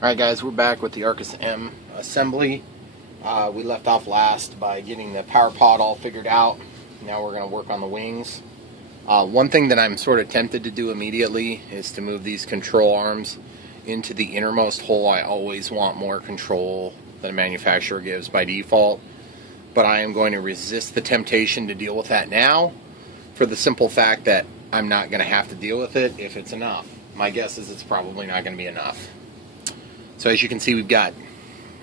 Alright guys, we're back with the Arcus M assembly. We left off last by getting the power pod all figured out. Now we're going to work on the wings. One thing that I'm sort of tempted to do immediately is to move these control arms into the innermost hole. I always want more control than a manufacturer gives by default, but I am going to resist the temptation to deal with that now for the simple fact that I'm not going to have to deal with it if it's enough. My guess is it's probably not going to be enough. So as you can see, we've got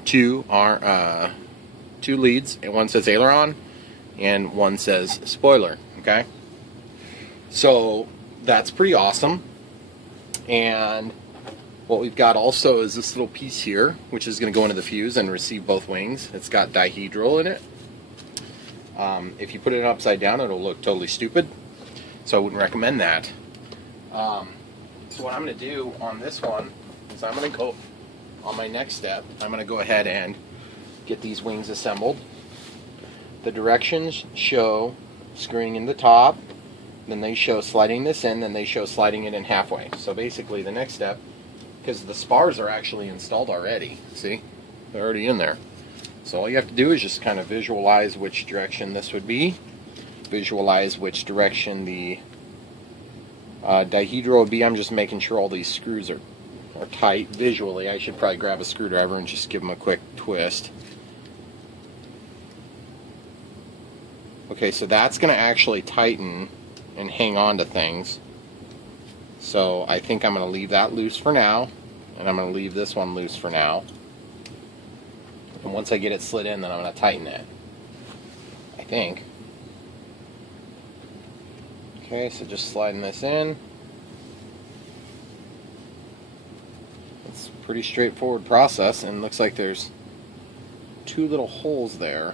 two leads, and one says aileron and one says spoiler. Okay, so that's pretty awesome. And what we've got also is this little piece here, which is going to go into the fuse and receive both wings. It's got dihedral in it. If you put it upside down, it'll look totally stupid, so I wouldn't recommend that. So what I'm going to do on this one is I'm going to go on my next step. I'm going to go ahead and get these wings assembled. The directions show screwing in the top, then they show sliding this in, then they show sliding it in halfway. So basically the next step, because the spars are actually installed already, see, they're already in there. So all you have to do is just kind of visualize which direction this would be, visualize which direction the dihedral would be. I'm just making sure all these screws are tight visually. I should probably grab a screwdriver and just give them a quick twist. Okay, so that's going to actually tighten and hang on to things. So I think I'm going to leave that loose for now, and I'm going to leave this one loose for now. And once I get it slid in, then I'm going to tighten it, I think. Okay, so just sliding this in. It's a pretty straightforward process, and looks like there's two little holes there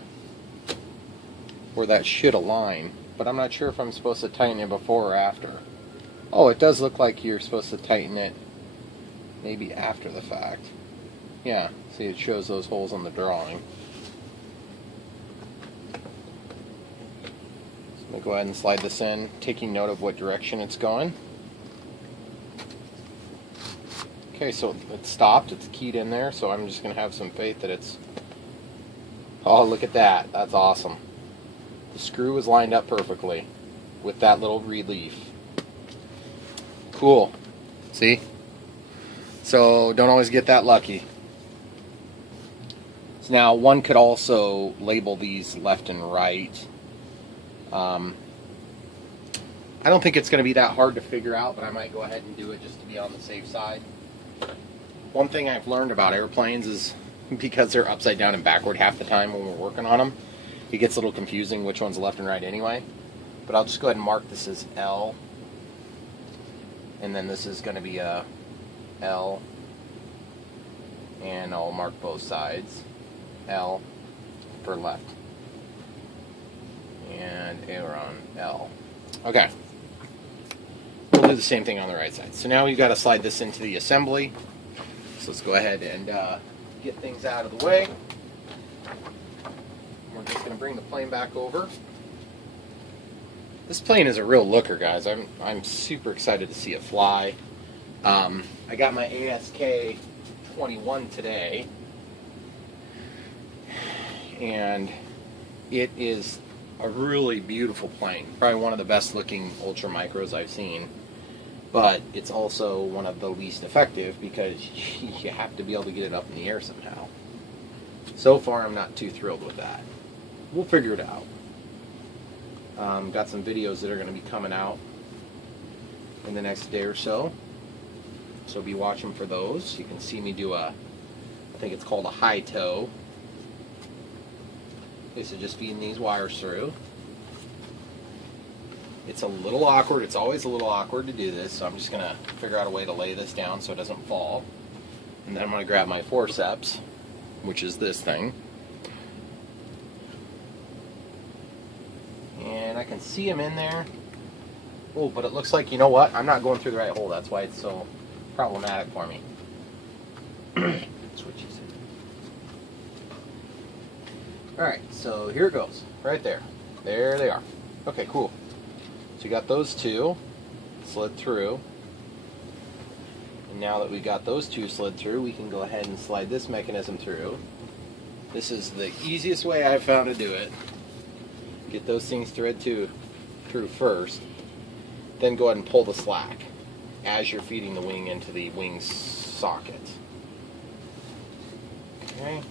where that should align, but I'm not sure if I'm supposed to tighten it before or after. Oh, it does look like you're supposed to tighten it maybe after the fact. Yeah, see, it shows those holes on the drawing. So I'm going to go ahead and slide this in, taking note of what direction it's going. Okay, so it stopped, it's keyed in there, so I'm just going to have some faith that it's... Oh, look at that, that's awesome. The screw is lined up perfectly with that little relief. Cool. See? So don't always get that lucky. So now one could also label these left and right. I don't think it's going to be that hard to figure out, but I might go ahead and do it just to be on the safe side. One thing I've learned about airplanes is because they're upside down and backward half the time when we're working on them, it gets a little confusing which one's left and right anyway. But I'll just go ahead and mark this as L, and then this is going to be a L, and I'll mark both sides L for left, and aileron L. Okay, we'll do the same thing on the right side. So now we've got to slide this into the assembly. So let's go ahead and get things out of the way. We're just going to bring the plane back over. This plane is a real looker, guys. I'm super excited to see it fly. I got my ASK 21 today, and it is a really beautiful plane. Probably one of the best looking ultra micros I've seen, but it's also one of the least effective because you have to be able to get it up in the air somehow. So far, I'm not too thrilled with that. We'll figure it out. Got some videos that are going to be coming out in the next day or so, so be watching for those. You can see me do I think it's called a high toe. Okay, so just feeding these wires through. It's a little awkward. It's always a little awkward to do this, so I'm just going to figure out a way to lay this down so it doesn't fall. And then I'm going to grab my forceps, which is this thing. And I can see him in there. Oh, but it looks like, you know what? I'm not going through the right hole. That's why it's so problematic for me. That's what you said. Alright, so here it goes. Right there. There they are. Okay, cool. So you got those two slid through. And now that we got those two slid through, we can go ahead and slide this mechanism through. This is the easiest way I've found to do it. Get those things through first, then go ahead and pull the slack as you're feeding the wing into the wing socket. Okay.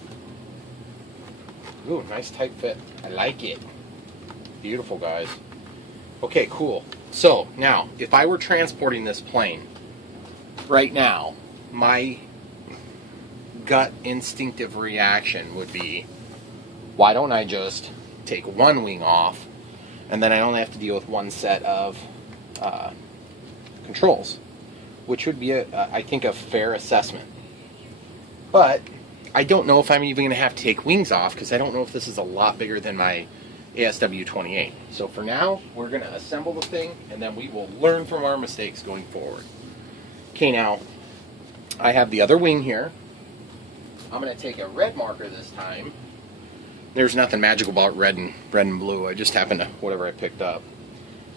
Ooh, nice tight fit. I like it. Beautiful, guys. Okay, cool. So now, if I were transporting this plane right now, my gut instinctive reaction would be, why don't I just take one wing off, and then I only have to deal with one set of controls, which would be, I think, a fair assessment. But I don't know if I'm even going to have to take wings off, because I don't know if this is a lot bigger than my ASW28. So for now, we're going to assemble the thing, and then we will learn from our mistakes going forward. Okay, now, I have the other wing here. I'm going to take a red marker this time. There's nothing magical about red and blue. I just happened to, whatever I picked up.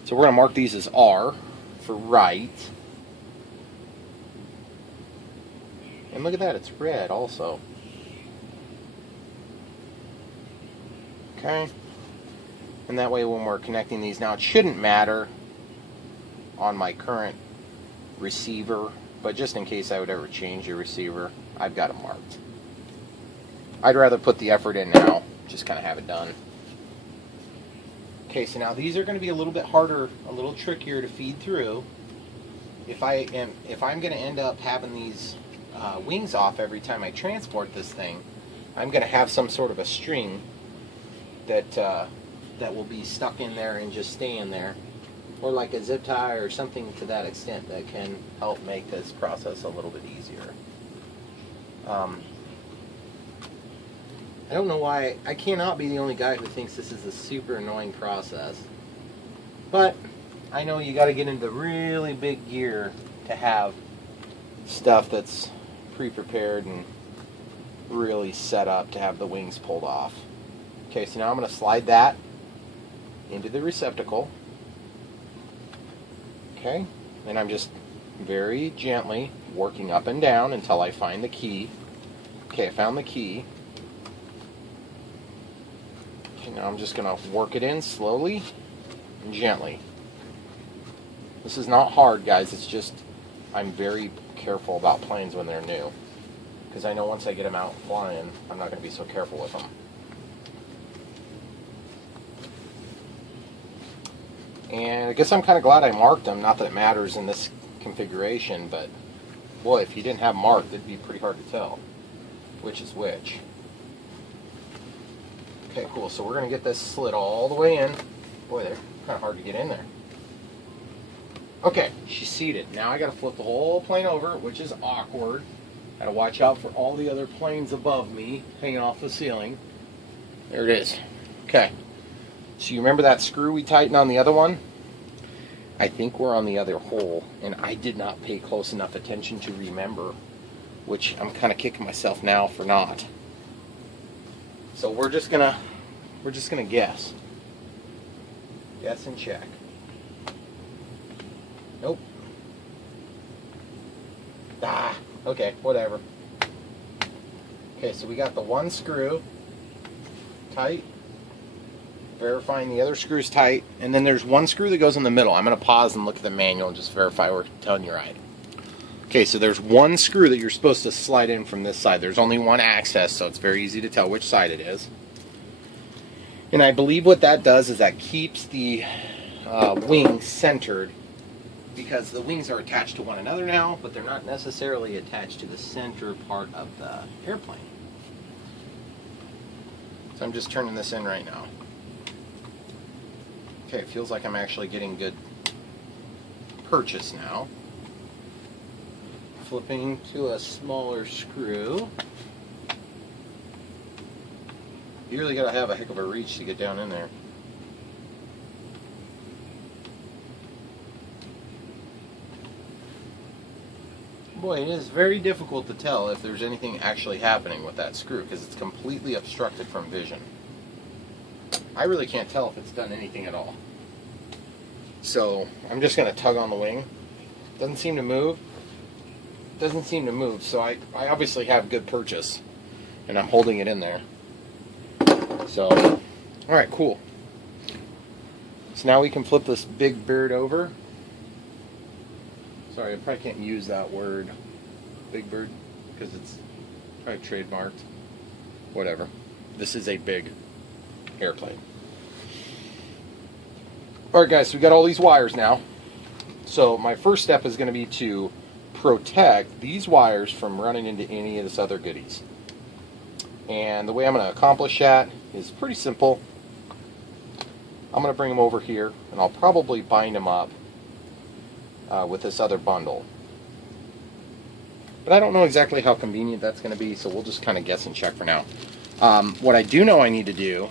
So we're going to mark these as R for right. And look at that, it's red also. Okay. And that way when we're connecting these, now it shouldn't matter on my current receiver, but just in case I would ever change the receiver, I've got it marked. I'd rather put the effort in now, just kind of have it done. Okay, so now these are going to be a little bit harder, a little trickier to feed through. If I'm going to end up having these wings off every time I transport this thing, I'm going to have some sort of a string that will be stuck in there and just stay in there, or like a zip tie or something to that extent that can help make this process a little bit easier. I don't know why, I cannot be the only guy who thinks this is a super annoying process, but I know you got to get into really big gear to have stuff that's pre-prepared and really set up to have the wings pulled off. Okay, so now I'm going to slide that into the receptacle. Okay, and I'm just very gently working up and down until I find the key. Okay, I found the key. Okay, now I'm just going to work it in slowly and gently. This is not hard, guys, it's just I'm very careful about planes when they're new, because I know once I get them out flying, I'm not going to be so careful with them. And I guess I'm kind of glad I marked them, not that it matters in this configuration, but boy, if you didn't have marked, it'd be pretty hard to tell which is which. Okay, cool, so we're going to get this slid all the way in. Boy, they're kind of hard to get in there. Okay, she's seated. Now I got to flip the whole plane over, which is awkward. Got to watch out for all the other planes above me hanging off the ceiling. There it is. Okay. So you remember that screw we tightened on the other one? I think we're on the other hole, and I did not pay close enough attention to remember, which I'm kind of kicking myself now for not. So we're just gonna guess. Guess and check. Nope. Ah, okay, whatever. Okay, so we got the one screw tight. Verifying the other screw's tight, and then there's one screw that goes in the middle. I'm going to pause and look at the manual and just verify we're telling you right. Okay, so there's one screw that you're supposed to slide in from this side. There's only one access, so it's very easy to tell which side it is. And I believe what that does is that keeps the wing centered, because the wings are attached to one another now, but they're not necessarily attached to the center part of the airplane. So I'm just turning this in right now. Okay, it feels like I'm actually getting good purchase now. Flipping to a smaller screw. You really gotta have a heck of a reach to get down in there. Boy, it is very difficult to tell if there's anything actually happening with that screw, because it's completely obstructed from vision. I really can't tell if it's done anything at all. So I'm just going to tug on the wing. Doesn't seem to move. doesn't seem to move, so I obviously have good purchase, and I'm holding it in there. So, alright, cool. So now we can flip this big bird over. Sorry, I probably can't use that word, big bird, because it's probably trademarked. Whatever. This is a big airplane. Alright guys, so we got all these wires now. So my first step is going to be to protect these wires from running into any of this other goodies. And the way I'm going to accomplish that is pretty simple. I'm going to bring them over here, and I'll probably bind them up with this other bundle. But I don't know exactly how convenient that's going to be, so we'll just kind of guess and check for now. What I do know I need to do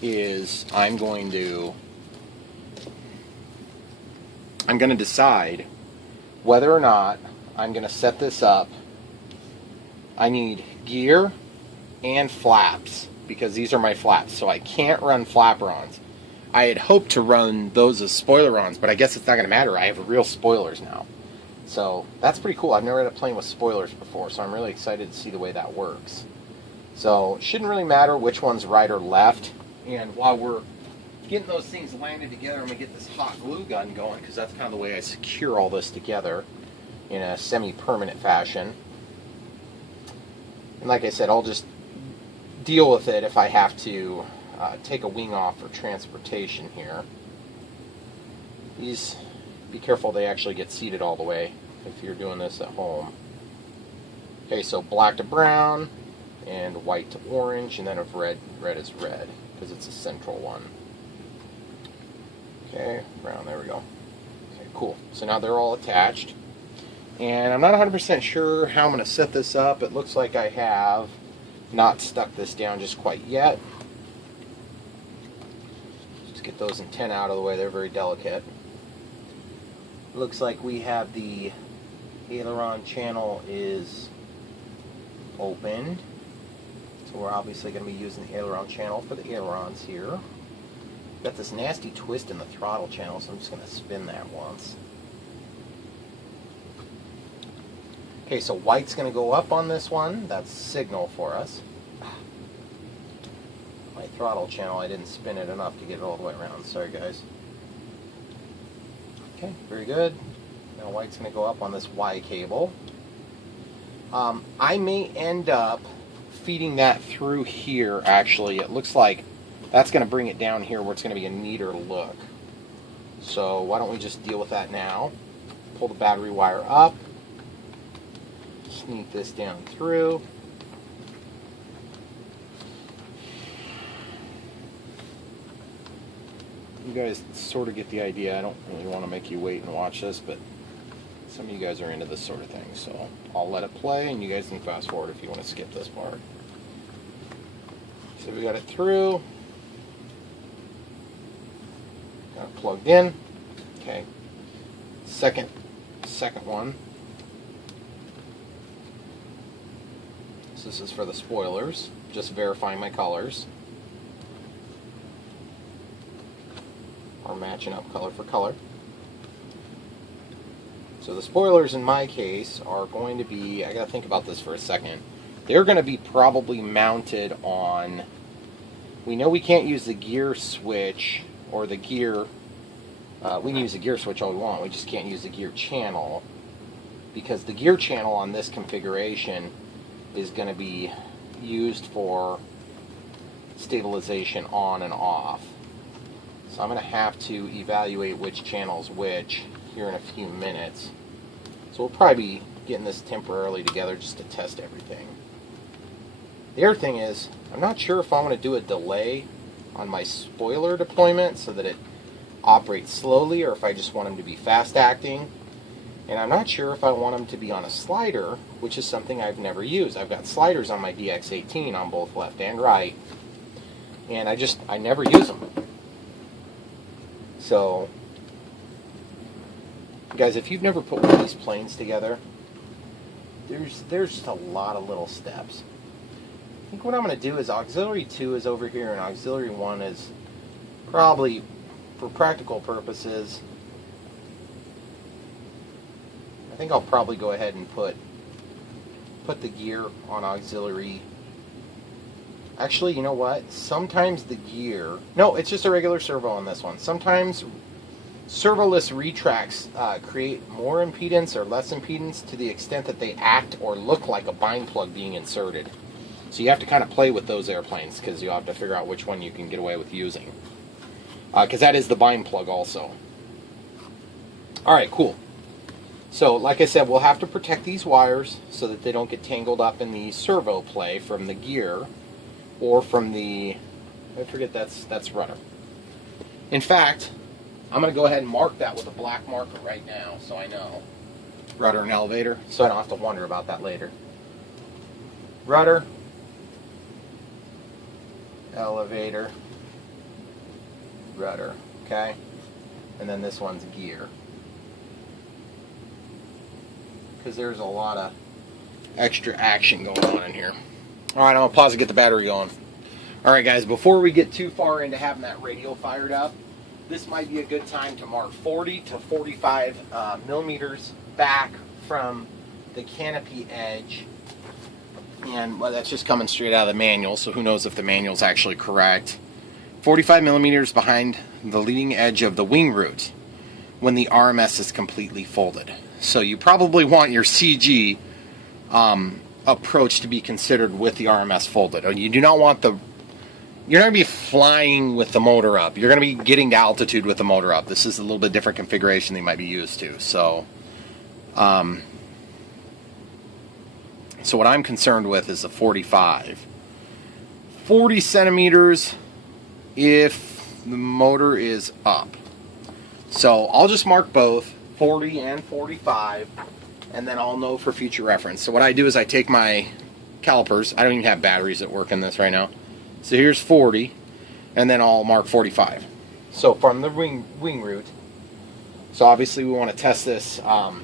is I'm going to decide whether or not I'm going to set this up. I need gear and flaps, because these are my flaps, so I can't run flapper-ons. I had hoped to run those as spoiler-ons, but I guess it's not going to matter. I have real spoilers now. So that's pretty cool. I've never had a plane with spoilers before, so I'm really excited to see the way that works. So it shouldn't really matter which one's right or left. And while we're getting those things landed together, I'm going to get this hot glue gun going, because that's kind of the way I secure all this together in a semi-permanent fashion. And like I said, I'll just deal with it if I have to take a wing off for transportation here. These, be careful they actually get seated all the way if you're doing this at home. Okay, so black to brown, and white to orange, and then if red is red, because it's a central one. Okay, brown, there we go. Okay, cool. So now they're all attached. And I'm not 100% sure how I'm going to set this up. It looks like I have not stuck this down just quite yet. Just get those antennae out of the way. They're very delicate. Looks like we have the aileron channel is opened. So we're obviously going to be using the aileron channel for the ailerons here. Got this nasty twist in the throttle channel, so I'm just going to spin that once. Okay, so white's going to go up on this one. That's signal for us. My throttle channel, I didn't spin it enough to get it all the way around. Sorry, guys. Okay, very good. Now white's going to go up on this Y cable. I may end up feeding that through here, actually. It looks like that's going to bring it down here where it's going to be a neater look. So why don't we just deal with that now. Pull the battery wire up. Sneak this down through. You guys sort of get the idea. I don't really want to make you wait and watch this, but some of you guys are into this sort of thing, so I'll let it play, and you guys can fast forward if you want to skip this part. So we got it through. Got it plugged in. Okay. Second one. So this is for the spoilers. Just verifying my colors. Or matching up color for color. So the spoilers in my case are going to be, I gotta think about this for a second. They're going to be probably mounted on, we know we can't use the gear switch or the gear, we can use the gear switch all we want, we just can't use the gear channel, because the gear channel on this configuration is going to be used for stabilization on and off. So I'm going to have to evaluate which channel's which here in a few minutes. So we'll probably be getting this temporarily together just to test everything. The other thing is, I'm not sure if I want to do a delay on my spoiler deployment so that it operates slowly, or if I just want them to be fast acting. And I'm not sure if I want them to be on a slider, which is something I've never used. I've got sliders on my DX18 on both left and right, and I never use them. So, guys, if you've never put one of these planes together, there's just a lot of little steps. I think what I'm going to do is Auxiliary 2 is over here, and Auxiliary 1 is probably, for practical purposes, I think I'll probably go ahead and put the gear on auxiliary. Actually, you know what? Sometimes the gear... No, it's just a regular servo on this one. Sometimes servoless retracts create more impedance or less impedance to the extent that they act or look like a bind plug being inserted. So you have to kind of play with those airplanes because you have to figure out which one you can get away with using. Because that is the bind plug also. Alright, cool. So, like I said, we'll have to protect these wires so that they don't get tangled up in the servo play from the gear or from the... I forget that's rudder. In fact, I'm going to go ahead and mark that with a black marker right now so I know. Rudder and elevator, so I don't have to wonder about that later. Rudder, elevator, rudder, okay? And then this one's gear. Because there's a lot of extra action going on in here. Alright, I'm going to pause and get the battery going. Alright guys, before we get too far into having that radio fired up, this might be a good time to mark 40 to 45 millimeters back from the canopy edge. And well, that's just coming straight out of the manual, so who knows if the manual's actually correct. 45 millimeters behind the leading edge of the wing root when the RMS is completely folded. So you probably want your CG approach to be considered with the RMS folded. You do not want the... You're not going to be flying with the motor up. You're going to be getting to altitude with the motor up. This is a little bit different configuration than you might be used to. So what I'm concerned with is the 45. 40 centimeters if the motor is up. So I'll just mark both, 40 and 45, and then I'll know for future reference. So what I do is I take my calipers. I don't even have batteries that work in this right now. So here's 40, and then I'll mark 45. So from the wing root, so obviously we want to test this. Hold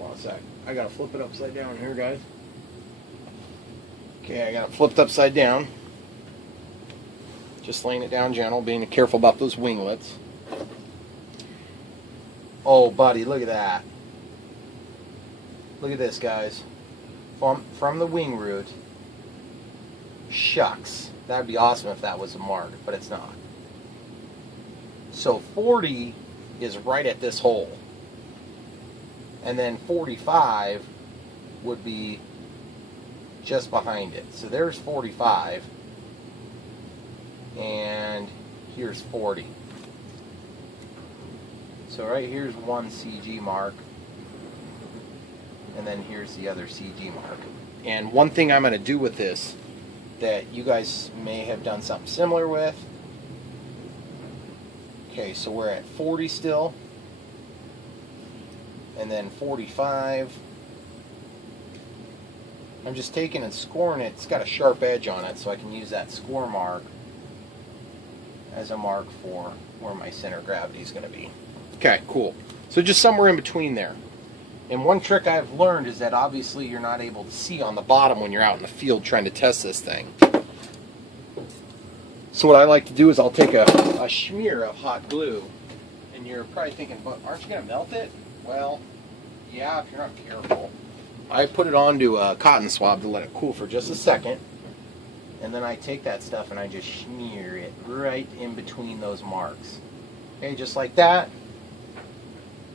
on a sec. I gotta flip it upside down here, guys. Okay, I got it flipped upside down. Just laying it down gentle, being careful about those winglets. Oh, buddy, look at that. Look at this, guys. From the wing root. Shucks. That would be awesome if that was a mark, but it's not. So 40 is right at this hole. And then 45 would be just behind it. So there's 45. And here's 40. So right here's one CG mark. And then here's the other CG mark. And one thing I'm going to do with this that you guys may have done something similar with. Okay, so we're at 40 still. And then 45. I'm just taking and scoring it. It's got a sharp edge on it, so I can use that score mark as a mark for where my center of gravity is going to be. Okay, cool. So just somewhere in between there. And one trick I've learned is that obviously you're not able to see on the bottom when you're out in the field trying to test this thing. So what I like to do is I'll take a smear of hot glue. And you're probably thinking, but aren't you going to melt it? Well, yeah, if you're not careful. I put it onto a cotton swab to let it cool for just a second. And then I take that stuff and I just smear it right in between those marks. Okay, just like that.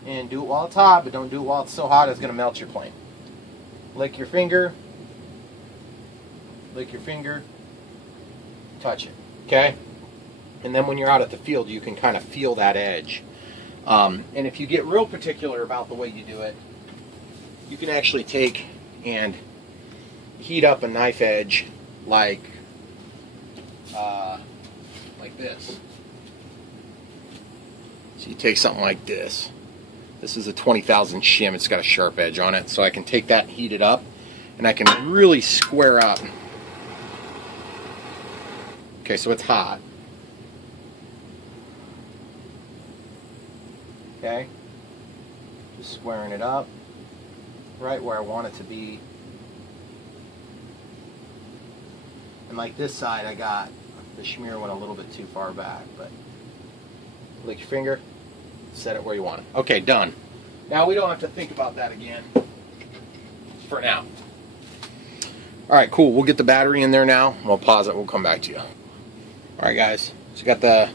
And do it while it's hot, but don't do it while it's so hot it's going to melt your plane. Lick your finger. Lick your finger. Touch it. Okay? And then when you're out at the field, you can kind of feel that edge. And if you get real particular about the way you do it, you can actually take and heat up a knife edge like this. So you take something like this. This is a 20,000 shim. It's got a sharp edge on it. So I can take that and heat it up, and I can really square up. Okay, so it's hot. Okay. Just squaring it up right where I want it to be. And like this side, I got the smear went a little bit too far back, but lick your finger, set it where you want it. Okay, done. Now we don't have to think about that again for now. Alright, cool. We'll get the battery in there now. We'll pause it. We'll come back to you. Alright, guys. So you got the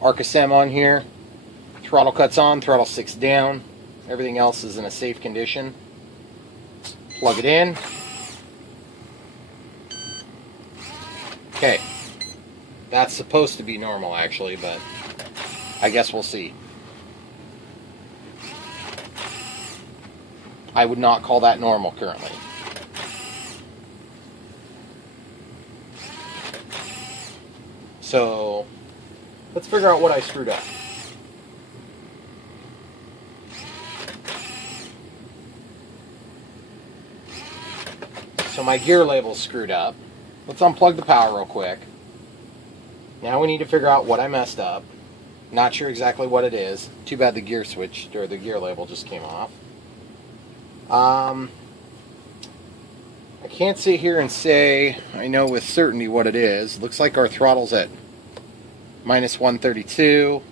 Arcus on here. Throttle cuts on, throttle 6 down. Everything else is in a safe condition. Plug it in. Okay. That's supposed to be normal, actually, but I guess we'll see. I would not call that normal currently. So, let's figure out what I screwed up. So my gear label's screwed up. Let's unplug the power real quick. Now we need to figure out what I messed up. Not sure exactly what it is. Too bad the gear switch, or the gear label just came off. I can't sit here and say I know with certainty what it is. Looks like our throttle's at minus 132.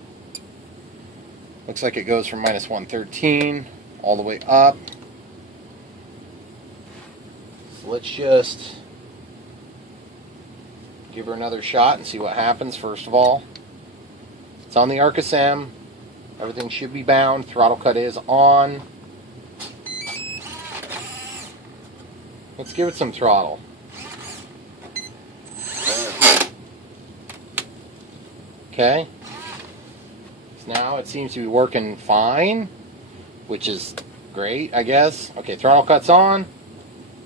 Looks like it goes from minus 113 all the way up. So let's just give her another shot and see what happens. First of all, it's on the Arcus M. Everything should be bound. Throttle cut is on. Let's give it some throttle. Okay. So now it seems to be working fine, which is great, I guess. Okay, throttle cuts on.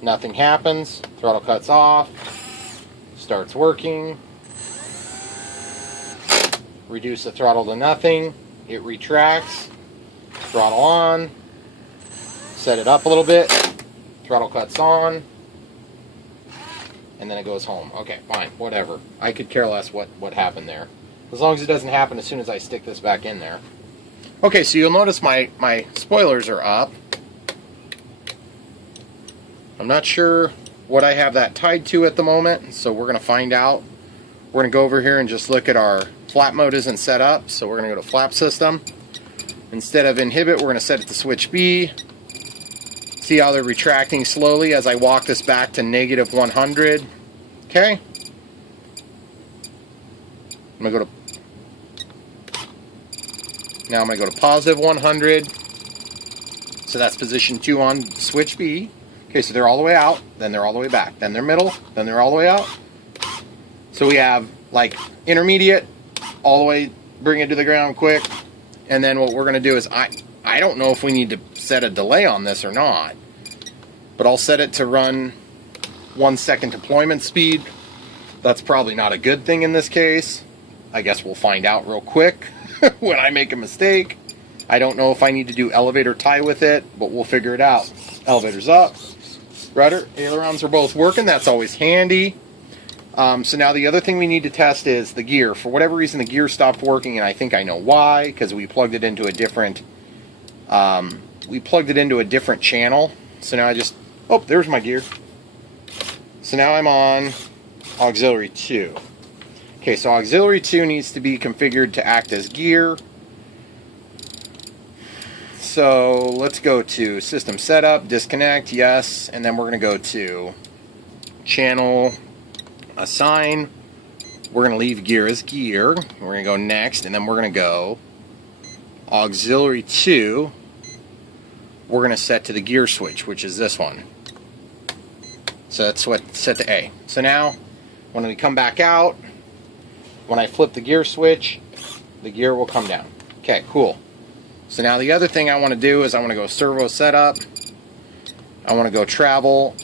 Nothing happens. Throttle cuts off. Starts working. Reduce the throttle to nothing. It retracts. Throttle on. Set it up a little bit. Throttle cuts on. And then it goes home. Okay, fine, whatever. I could care less what happened there. As long as it doesn't happen as soon as I stick this back in there. Okay, so you'll notice my spoilers are up. I'm not sure what I have that tied to at the moment, so we're going to find out. We're going to go over here and just look at our flap mode isn't set up, so we're going to go to flap system. Instead of inhibit, we're going to set it to switch B. See how they're retracting slowly as I walk this back to negative 100. Okay. I'm going to go to, now I'm going to go to positive 100. So that's position 2 on switch B. Okay, so they're all the way out, then they're all the way back, then they're middle, then they're all the way out. So we have like intermediate, all the way, bring it to the ground quick. And then what we're going to do is, I don't know if we need to set a delay on this or not, but I'll set it to run 1 second deployment speed. That's probably not a good thing in this case. I guess we'll find out real quick when I make a mistake. I don't know if I need to do elevator tie with it, but we'll figure it out. Elevator's up. Rudder, ailerons are both working. That's always handy. So now the other thing we need to test is the gear. For whatever reason, the gear stopped working, and I think I know why, because we plugged it into a different channel. So now I just, oh, there's my gear. So now I'm on auxiliary 2. Okay, so auxiliary 2 needs to be configured to act as gear. So let's go to system setup, disconnect, yes, and then we're going to go to channel assign. We're going to leave gear as gear. We're going to go next, and then we're going to go auxiliary 2. We're going to set to the gear switch, which is this one. So that's what set to A. So now when we come back out, when I flip the gear switch, the gear will come down. Okay, cool. So now the other thing I want to do is I want to go servo setup. I want to go travel,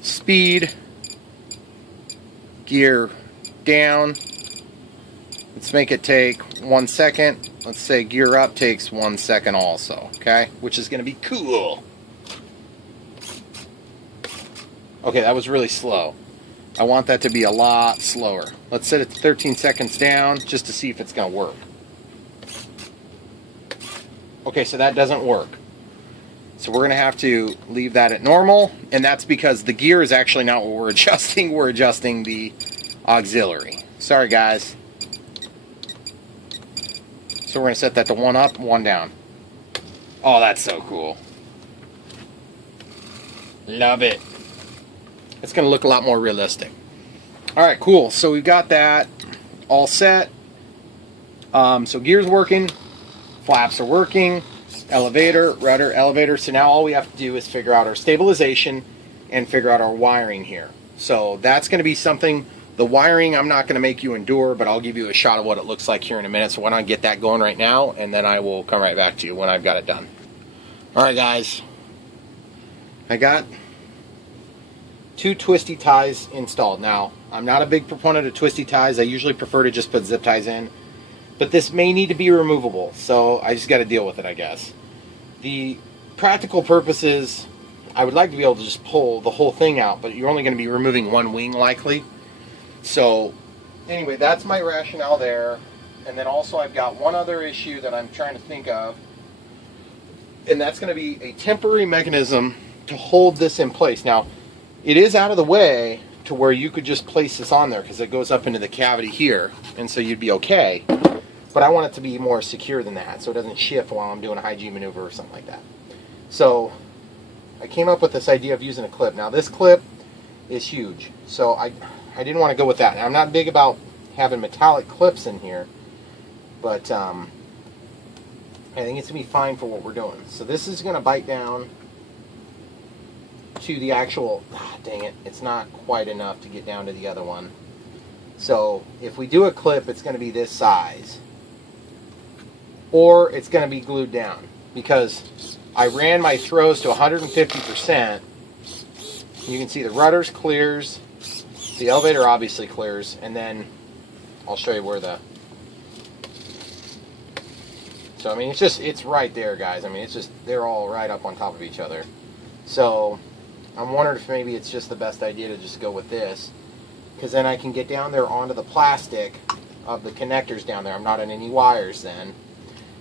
speed, gear down. Let's make it take 1 second. Let's say gear up takes 1 second also, okay? Which is going to be cool. Okay, that was really slow. I want that to be a lot slower. Let's set it to 13 seconds down just to see if it's going to work. Okay, so that doesn't work. So we're going to have to leave that at normal, and that's because the gear is actually not what we're adjusting. We're adjusting the auxiliary. Sorry, guys. So we're going to set that to 1 up, 1 down. Oh, that's so cool. Love it. It's going to look a lot more realistic. Alright, cool. So we've got that all set. So gear's working, flaps are working, elevator, rudder, elevator. So now all we have to do is figure out our stabilization and figure out our wiring here. So that's going to be something, the wiring I'm not going to make you endure, but I'll give you a shot of what it looks like here in a minute. So why don't I get that going right now, and then I will come right back to you when I've got it done. Alright guys, I got 2 twisty ties installed. Now, I'm not a big proponent of twisty ties. I usually prefer to just put zip ties in. But this may need to be removable, so I just got to deal with it, I guess. The practical purpose is, I would like to be able to just pull the whole thing out, but you're only going to be removing one wing likely. So, anyway, that's my rationale there. And then also I've got one other issue that I'm trying to think of. And that's going to be a temporary mechanism to hold this in place. Now, it is out of the way to where you could just place this on there because it goes up into the cavity here, and so you'd be okay. But I want it to be more secure than that, so it doesn't shift while I'm doing a high G maneuver or something like that. So I came up with this idea of using a clip. Now this clip is huge, so I didn't want to go with that. Now, I'm not big about having metallic clips in here, but I think it's going to be fine for what we're doing. So this is going to bite down to the actual, dang it, it's not quite enough to get down to the other one. So if we do a clip, it's going to be this size. Or it's going to be glued down, because I ran my throws to 150%. You can see the rudders clears, the elevator obviously clears, and then I'll show you where the... So I mean, it's right there, guys. I mean, it's just, they're all right up on top of each other. So I'm wondering if maybe it's just the best idea to just go with this, because then I can get down there onto the plastic of the connectors down there. I'm not on any wires then.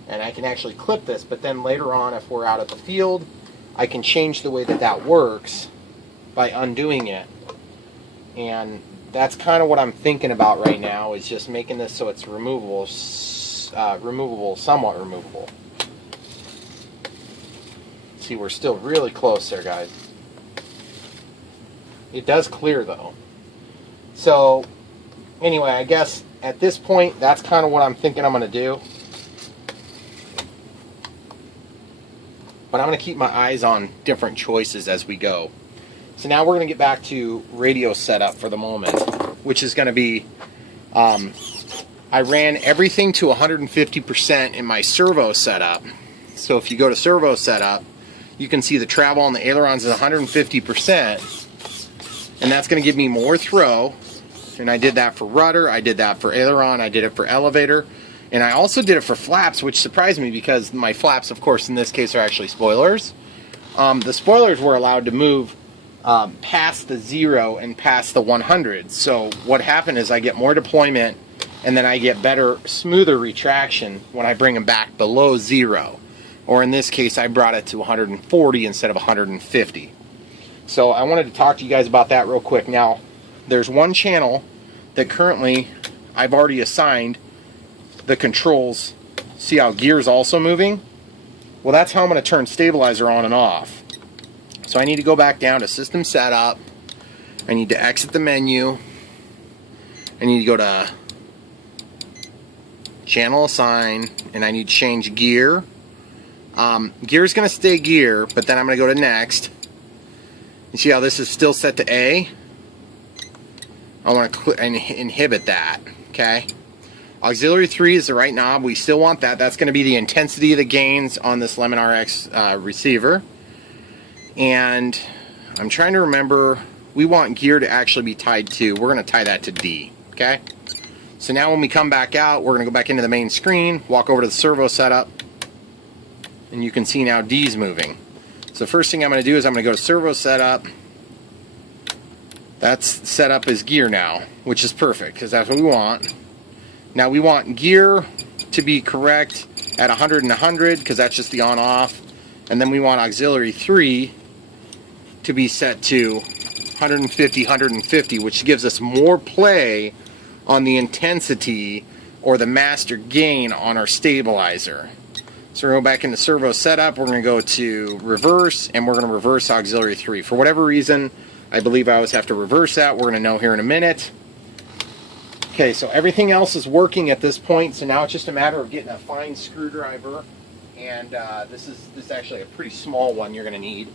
And I can actually clip this, but then later on, if we're out at the field, I can change the way that that works by undoing it. And that's kind of what I'm thinking about right now, is just making this so it's removable, somewhat removable. See, we're still really close there, guys. It does clear, though. So, anyway, I guess at this point, that's kind of what I'm thinking I'm going to do. But I'm going to keep my eyes on different choices as we go. So now we're going to get back to radio setup for the moment, which is going to be, I ran everything to 150% in my servo setup. So if you go to servo setup, you can see the travel on the ailerons is 150%, and that's going to give me more throw. And I did that for rudder, I did that for aileron, I did it for elevator. And I also did it for flaps, which surprised me because my flaps, of course, in this case are actually spoilers. The spoilers were allowed to move past the 0 and past the 100. So what happened is I get more deployment, and then I get better, smoother retraction when I bring them back below 0. Or in this case, I brought it to 140 instead of 150. So I wanted to talk to you guys about that real quick. Now, there's one channel that currently I've already assigned the controls. See how gear's also moving? Well, that's how I'm going to turn stabilizer on and off. So I need to go back down to system setup. I need to exit the menu. I need to go to channel assign, and I need to change gear. Gear's going to stay gear, but then I'm going to go to next. You see how this is still set to A? I want to inhibit that, okay? Auxiliary 3 is the right knob. We still want that. That's going to be the intensity of the gains on this Lemon RX receiver. And I'm trying to remember, we want gear to actually be tied to, we're going to tie that to D, okay? So now when we come back out, we're going to go back into the main screen, walk over to the servo setup, and you can see now D's moving. So first thing I'm going to do is I'm going to go to servo setup. That's set up as gear now, which is perfect because that's what we want. Now we want gear to be correct at 100 and 100 because that's just the on-off. And then we want auxiliary 3 to be set to 150, 150, which gives us more play on the intensity or the master gain on our stabilizer. So we're going to go back into Servo Setup, we're going to go to reverse, and we're going to reverse auxiliary 3. For whatever reason, I believe I always have to reverse that. We're going to know here in a minute. Okay, so everything else is working at this point, so now it's just a matter of getting a fine screwdriver, and this is actually a pretty small one you're going to need.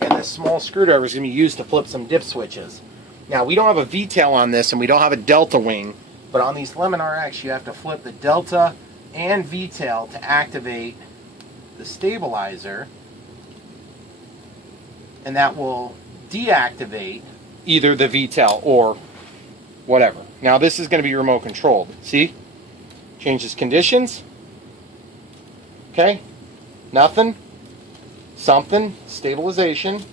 And this small screwdriver is going to be used to flip some dip switches. Now, we don't have a V-tail on this, and we don't have a delta wing, but on these Lemon RX, you have to flip the delta and V-tail to activate the stabilizer, and that will deactivate either the V-tail or whatever. Now this is going to be remote controlled. See? Changes conditions. Okay? Nothing. Something. Stabilization.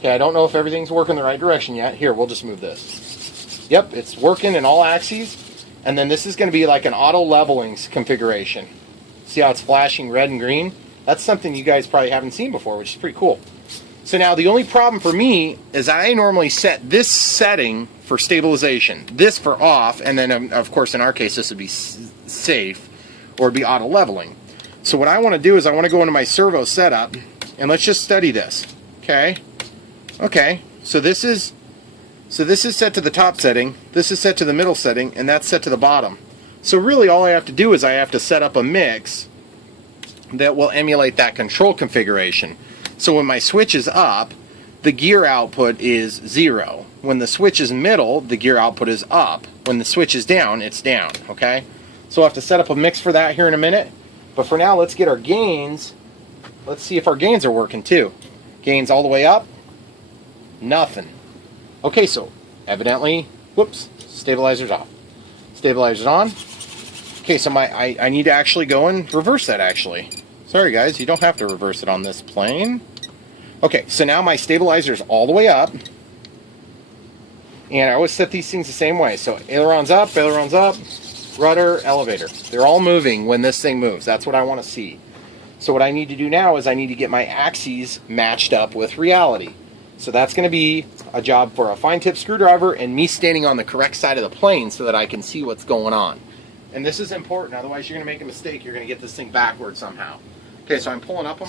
Okay, I don't know if everything's working the right direction yet. Here, we'll just move this. Yep, it's working in all axes. And then this is going to be like an auto leveling configuration. See how it's flashing red and green? That's something you guys probably haven't seen before, which is pretty cool. So now the only problem for me is I normally set this setting for stabilization, this for off, and then of course in our case this would be safe, or it'd be auto leveling. So what I want to do is I want to go into my Servo Setup, and let's just study this. Okay? Okay, so this is set to the top setting, this is set to the middle setting, and that's set to the bottom. So really all I have to do is I have to set up a mix that will emulate that control configuration. So when my switch is up, the gear output is 0. When the switch is middle, the gear output is up. When the switch is down, it's down, okay? So I'll have to set up a mix for that here in a minute. But for now, let's get our gains. Let's see if our gains are working too. Gains all the way up, nothing. Okay, so evidently, whoops, stabilizer's off. Stabilizer's on. Okay, so I need to actually go and reverse that actually. Sorry guys, you don't have to reverse it on this plane. Okay, so now my stabilizer is all the way up. And I always set these things the same way. So ailerons up, rudder, elevator. They're all moving when this thing moves. That's what I want to see. So what I need to do now is I need to get my axes matched up with reality. So that's going to be a job for a fine tip screwdriver and me standing on the correct side of the plane so that I can see what's going on. And this is important, otherwise you're going to make a mistake. You're going to get this thing backwards somehow. Okay, so I'm pulling up on my